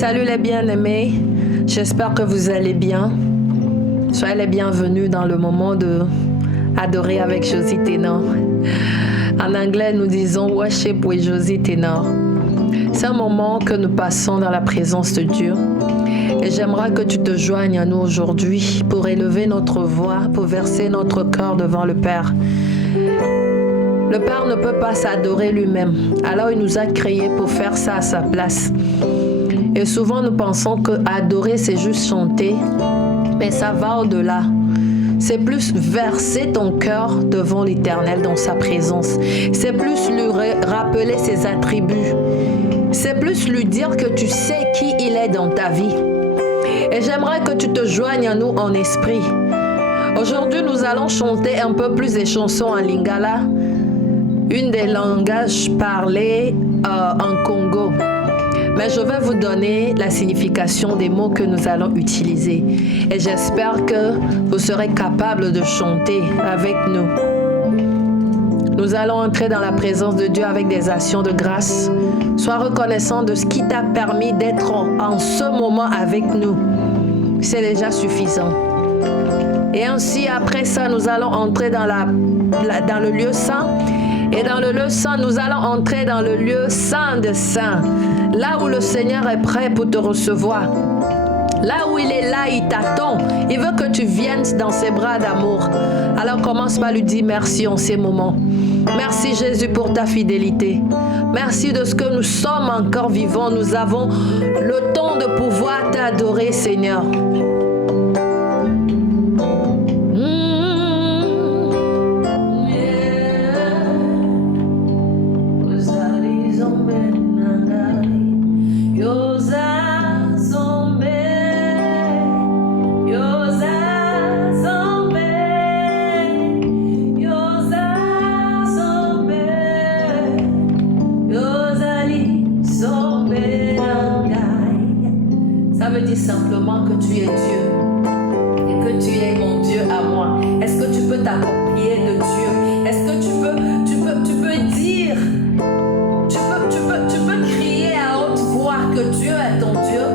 Salut les bien-aimés, j'espère que vous allez bien. Soyez les bienvenus dans le moment de adorer avec Josie Ténor. En anglais, nous disons worship with Josie Ténor. C'est un moment que nous passons dans la présence de Dieu. Et j'aimerais que tu te joignes à nous aujourd'hui pour élever notre voix, pour verser notre cœur devant le Père. Le Père ne peut pas s'adorer lui-même, alors il nous a créés pour faire ça à sa place. Et souvent, nous pensons que adorer, c'est juste chanter, mais ça va au-delà. C'est plus verser ton cœur devant l'Éternel dans sa présence. C'est plus lui rappeler ses attributs. C'est plus lui dire que tu sais qui il est dans ta vie. Et j'aimerais que tu te joignes à nous en esprit. Aujourd'hui, nous allons chanter un peu plus des chansons en lingala, une des langages parlés en Congo. Mais je vais vous donner la signification des mots que nous allons utiliser. Et j'espère que vous serez capables de chanter avec nous. Nous allons entrer dans la présence de Dieu avec des actions de grâce. Sois reconnaissant de ce qui t'a permis d'être en ce moment avec nous. C'est déjà suffisant. Et ainsi, après ça, nous allons entrer dans le lieu saint. Et dans le lieu saint, nous allons entrer dans le lieu saint de saints. Là où le Seigneur est prêt pour te recevoir. Là où il est là, il t'attend. Il veut que tu viennes dans ses bras d'amour. Alors commence par lui dire merci en ces moments. Merci Jésus pour ta fidélité. Merci de ce que nous sommes encore vivants. Nous avons le temps de pouvoir t'adorer, Seigneur. Ça veut dire simplement que tu es Dieu et que tu es mon Dieu à moi. Est-ce que tu peux t'approprier de Dieu? Est-ce que tu peux dire, tu peux crier à haute voix que Dieu est ton Dieu?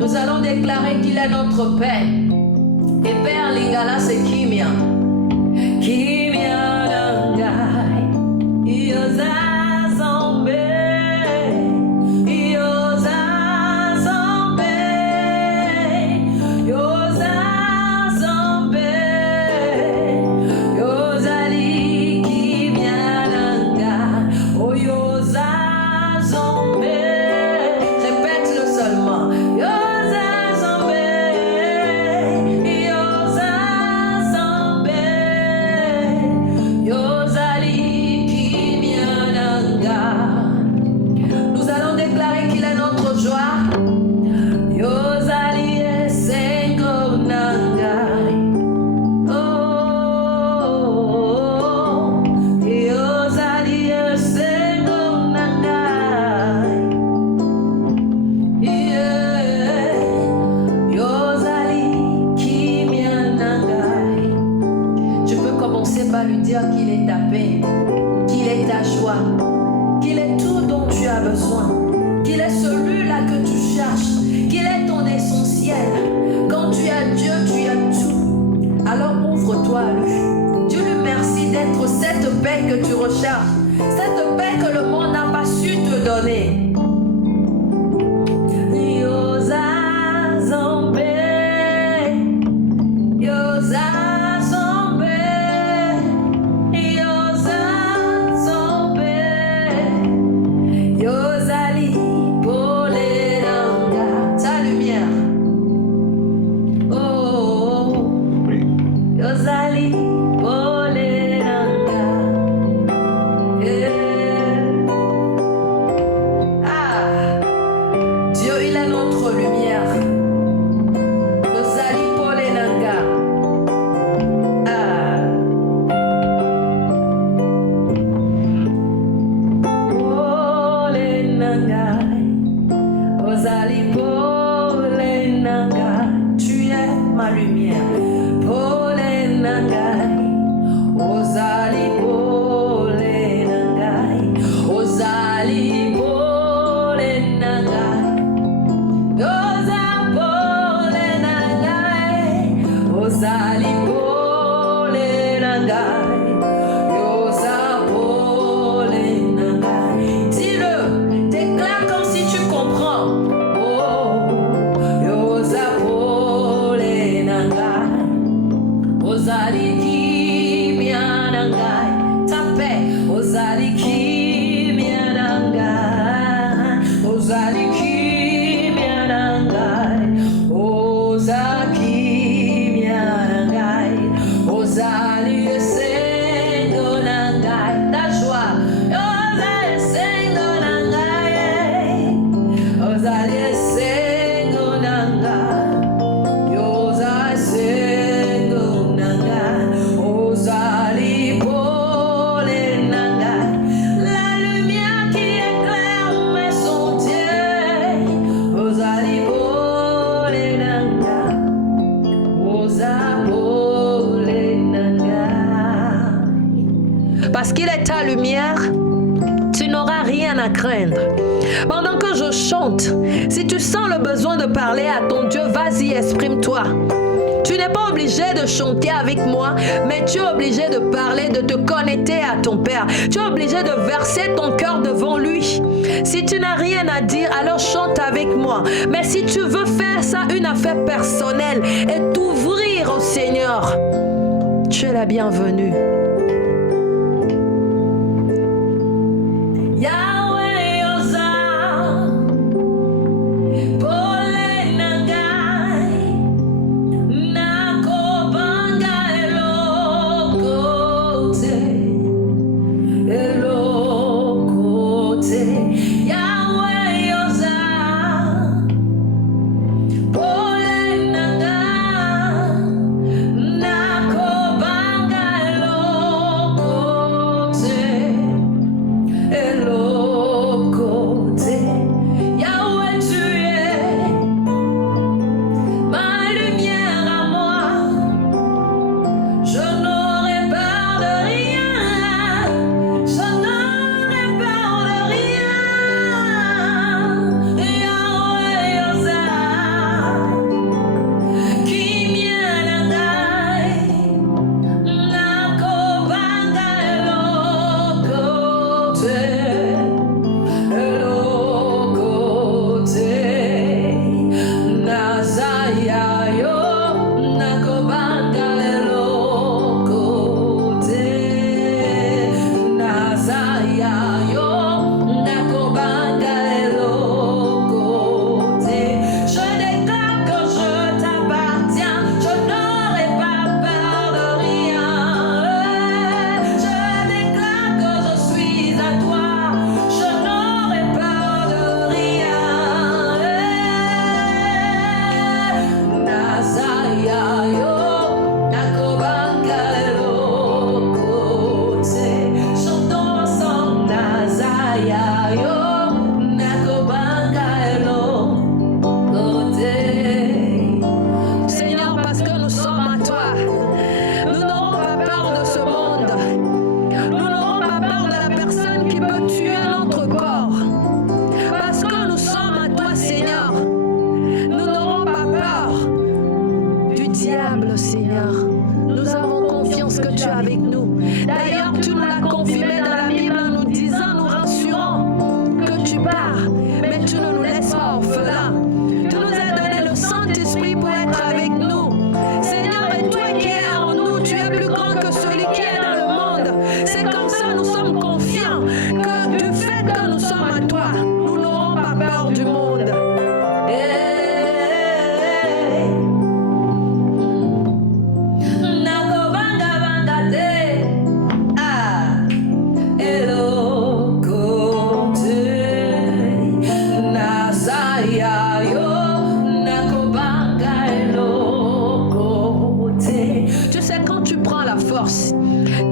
Nous allons déclarer qu'il est notre Père. Et Père Lingala, c'est Kimia. Kimia Nangai. Ioza Zombe. Ioza Zombe. Ioza Zombe. Yozali Kimia Nanga. Oh Yoza Zombe. Répète-le seulement. Lui dire qu'il est ta paix, qu'il est ta joie, qu'il est tout dont tu as besoin, qu'il est celui-là que tu cherches, qu'il est ton essentiel. Quand tu as Dieu, tu as tout. Alors ouvre-toi à lui. Dieu lui merci d'être cette paix que tu recherches, cette paix que le monde n'a pas su te donner. Yoza n'auras rien à craindre. Pendant que je chante, si tu sens le besoin de parler à ton Dieu, vas-y, exprime-toi. Tu n'es pas obligé de chanter avec moi, mais tu es obligé de parler, de te connecter à ton Père. Tu es obligé de verser ton cœur devant lui. Si tu n'as rien à dire, alors chante avec moi. Mais si tu veux faire ça une affaire personnelle et t'ouvrir au Seigneur, tu es la bienvenue.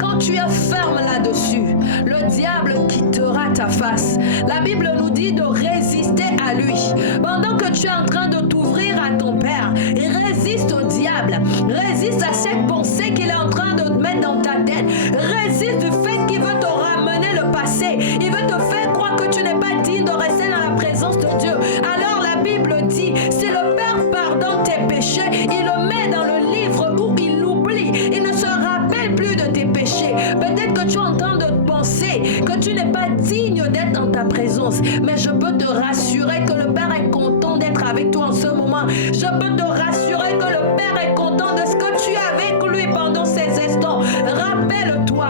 Quand tu es ferme là-dessus, le diable quittera ta face. La Bible nous dit de résister à lui. Pendant que tu es en train de t'ouvrir à ton Père, résiste au diable. Résiste à cette pensée qu'il est en train de te mettre dans ta tête. Résiste du fait qu'il veut te ramener le passé. Il veut te faire croire que tu n'es pas digne de rester dans la présence de Dieu. Alors la Bible dit, si le Père pardonne tes péchés, il le met dans le livre où il l'oublie. Il ne se rappelle plus de tes péchés. Peut-être que tu es en train de penser que tu n'es pas digne d'être dans ta présence. Mais je peux te rassurer que le Père est content d'être avec toi en ce moment. Je peux te rassurer que le Père est content de ce que tu es avec lui pendant ces instants. Rappelle-toi,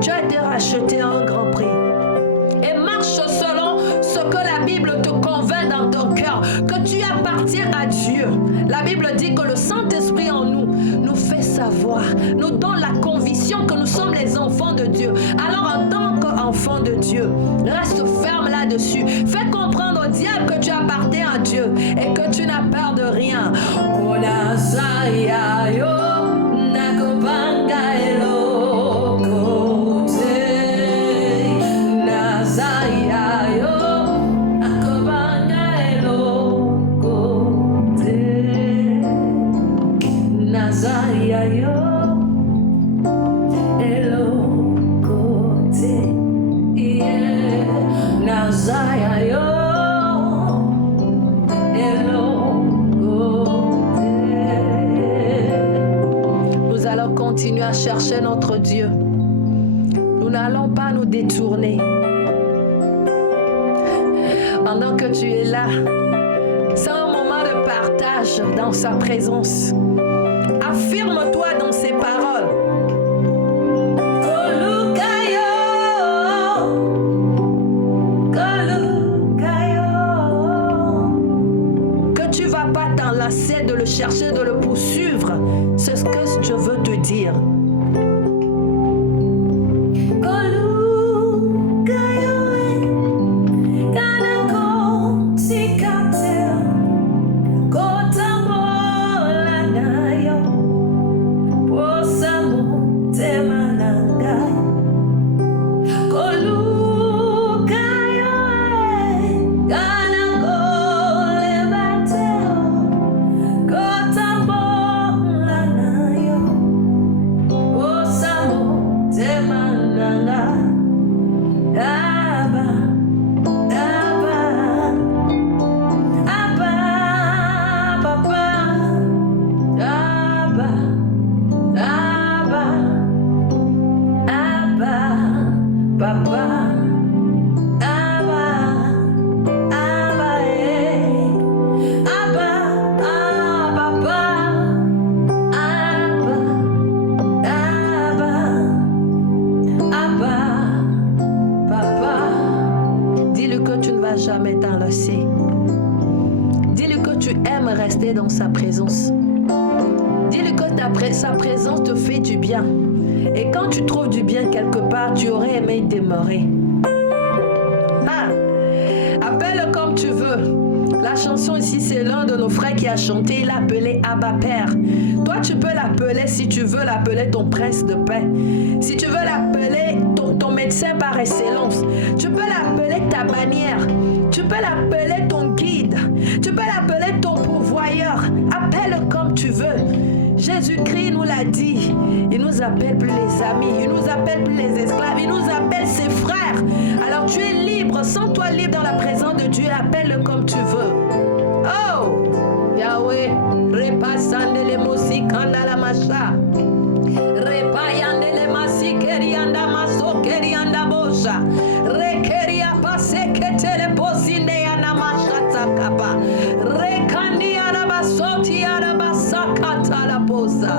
tu as été racheté à un grand prix. Et marche selon ce que la Bible te convainc dans ton cœur, que tu appartiens à Dieu. La Bible dit que le Saint-Esprit en nous nous fait savoir, nous donne la conviction que nous sommes les enfants de Dieu. Alors en tant qu'enfant de Dieu, reste ferme là-dessus. Fais comprendre au diable que tu appartiens à Dieu et que tu n'as peur de rien. Yeah. Nous allons continuer à chercher notre Dieu. Nous n'allons pas nous détourner. Pendant que tu es là, c'est un moment de partage dans sa présence. Affirme-toi dans ses paroles. Que tu vas pas t'enlacer de le chercher, de le poursuivre. C'est ce que je veux te dire. Jamais t'enlacer. Dis-lui que tu aimes rester dans sa présence. Dis-lui que sa présence te fait du bien. Et quand tu trouves du bien quelque part, tu aurais aimé y demeurer. Appelle-le comme tu veux. La chanson ici, c'est l'un de nos frères qui a chanté. Il l'a appelé Abba Père. Toi, tu peux l'appeler, si tu veux l'appeler ton prince de paix. Si tu veux l'appeler ton médecin par excellence. Tu peux l'appeler ta bannière. Tu peux l'appeler ton guide. Tu peux l'appeler ton pourvoyeur. Appelle-le comme tu veux. Jésus-Christ nous l'a dit. Il nous appelle plus les amis. Il nous appelle plus les esclaves. Il nous appelle ses frères. Alors tu es libre. Sens-toi libre dans la présence de Dieu. Appelle-le comme tu veux. Oh! Yahweh. Repassande les mosikanda la macha. Repayande les masikerianda masokerianda bosa. Rekeria passe que te le posine yana macha takapa. Rekandi arabasoti arabasakata la posa.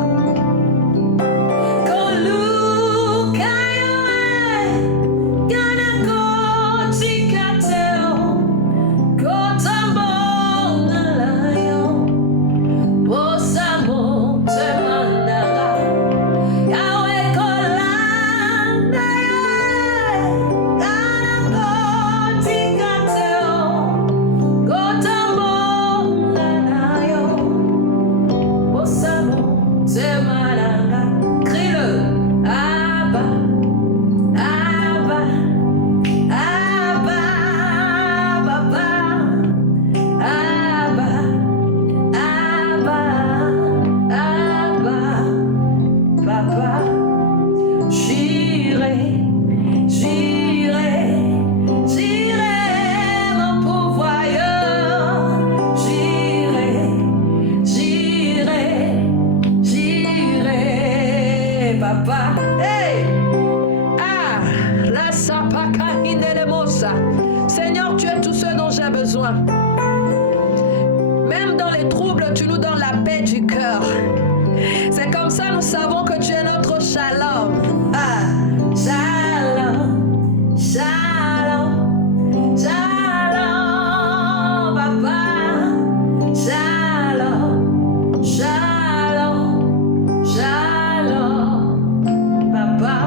Seigneur, tu es tout ce dont j'ai besoin. Même dans les troubles, tu nous donnes la paix du cœur. C'est comme ça nous savons que tu es notre shalom. Shalom, shalom, shalom, papa. Shalom, shalom, shalom, papa.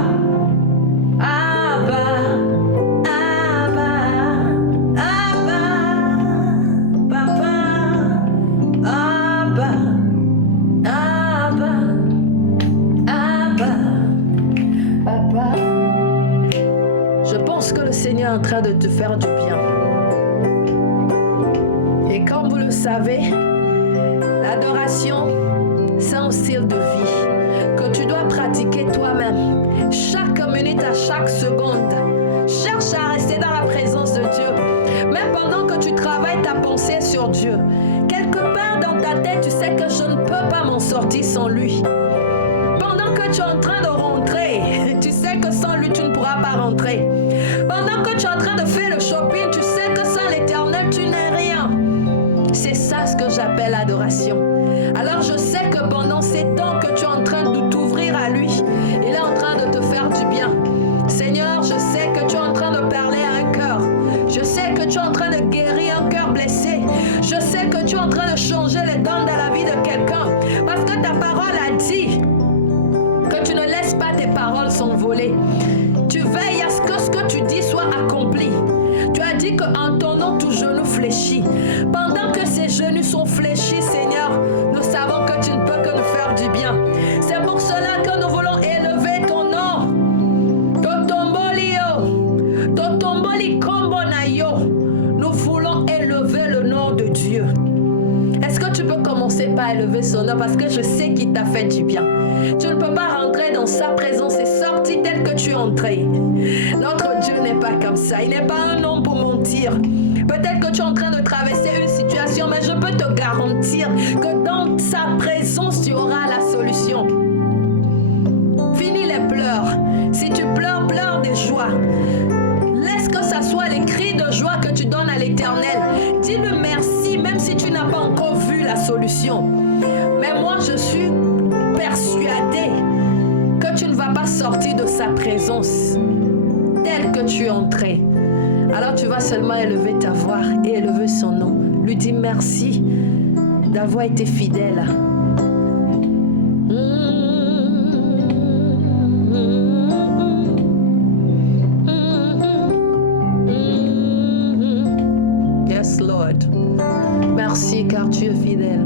Seigneur est en train de te faire du bien. Et comme vous le savez, l'adoration, c'est un style de vie que tu dois pratiquer toi-même. Chaque minute, à chaque seconde, cherche à rester dans la présence de Dieu. sur Dieu. Quelque part dans ta tête, tu sais que je ne peux pas m'en sortir sans lui. Pendant que tu es en train de rentrer, tu sais que sans lui, tu ne pourras pas rentrer. Pendant que tu es en train de faire le shopping, tu sais que sans l'Éternel, tu n'es rien. C'est ça ce que j'appelle l'adoration. Alors je sais que pendant ces temps que tu es en train de t'ouvrir à lui, il est en train de te faire du bien. Seigneur, je sais que tu es en train de parler à un cœur. Je sais que tu es en train de guérir un cœur blessé. Je sais que tu es en train de changer les dents dans la vie de quelqu'un. Parce que ta parole a dit que tu ne laisses pas tes paroles s'envoler. Tu veilles à ce que tu dis soit accompli. Tu as dit qu'en ton nom, tout genou fléchit. Pendant que ces genoux sont fléchis, Seigneur, nous savons que tu ne peux que nous faire du bien. C'est pour cela que nous voulons élever ton nom. Totomboli kombonayo. Nous voulons élever le nom de Dieu. Est-ce que tu peux commencer par élever son nom parce que je sais qu'il t'a fait du bien. Tu ne peux pas rentrer dans sa présence et sortir tel que tu es entré. Notre Dieu n'est pas comme ça. Il n'est pas un homme pour mentir. Peut-être que tu es en train de traverser une situation, mais je peux te garantir que dans sa présence, tu auras la solution. Fini les pleurs. Si tu pleures, pleure de joie. Laisse que ça soit les cris de joie que tu donnes à l'Éternel. Dis-lui merci, même si tu n'as pas encore vu la solution. Mais moi, je suis persuadée que tu ne vas pas sortir de sa présence tel que tu es entré. Alors tu vas seulement élever ta voix et élever son nom. Lui dire merci d'avoir été fidèle. Yes, Lord. Merci car tu es fidèle.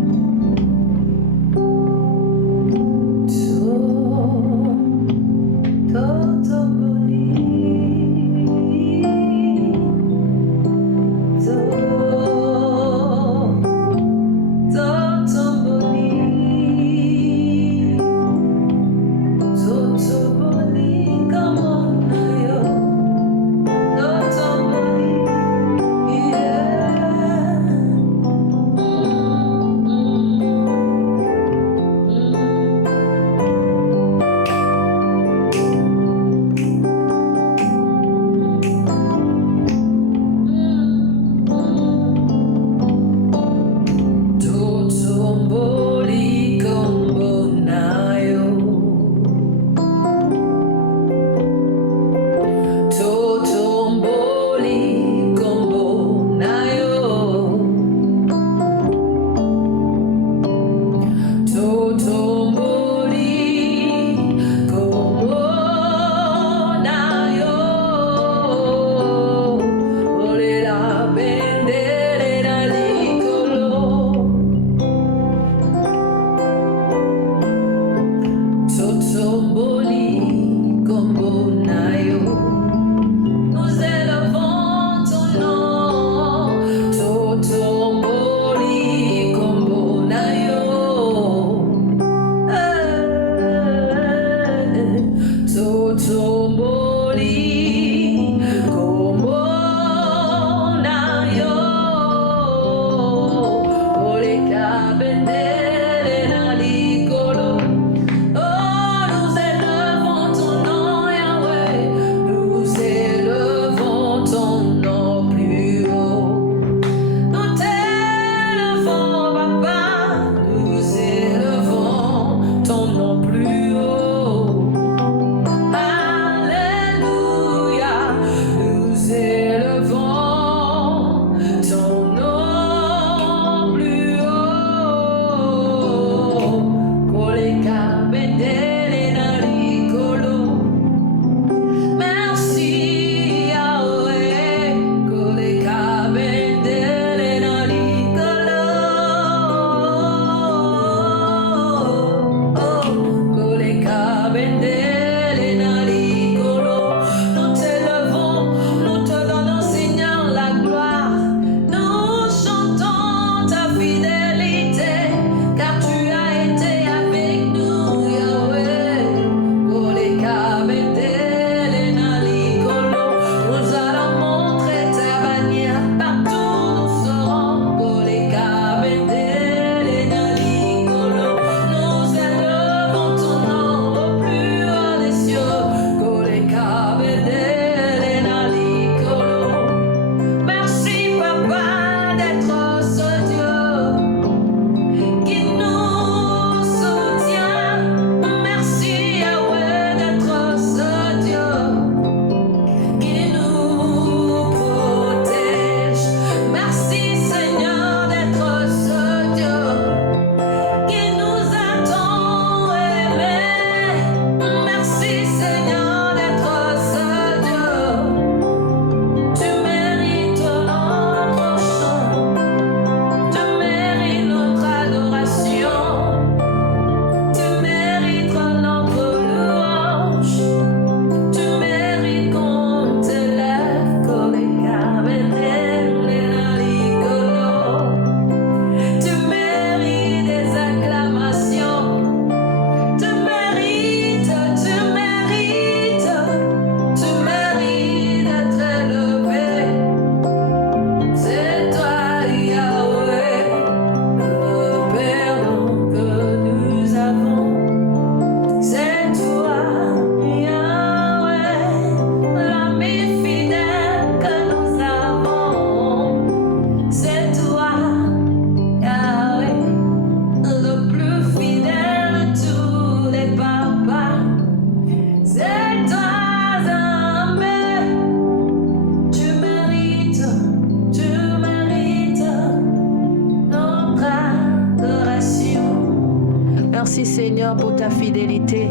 Seigneur, pour ta fidélité.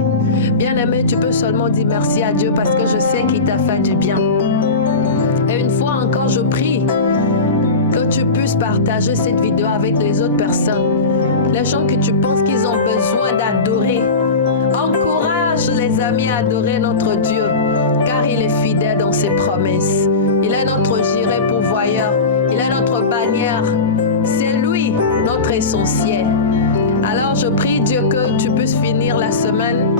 Bien-aimé, tu peux seulement dire merci à Dieu parce que je sais qu'il t'a fait du bien. Et une fois encore, je prie que tu puisses partager cette vidéo avec les autres personnes. Les gens que tu penses qu'ils ont besoin d'adorer. Encourage les amis à adorer notre Dieu, car il est fidèle dans ses promesses. Il est notre giret pourvoyeur. Il est notre bannière. C'est lui, notre essentiel. Alors je prie Dieu que tu puisses finir la semaine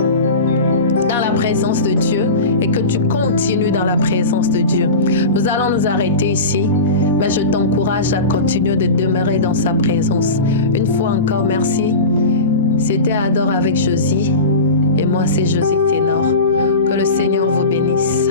dans la présence de Dieu et que tu continues dans la présence de Dieu. Nous allons nous arrêter ici, mais je t'encourage à continuer de demeurer dans sa présence. Une fois encore, merci. C'était Adore avec Josie et moi c'est Josie Ténor. Que le Seigneur vous bénisse.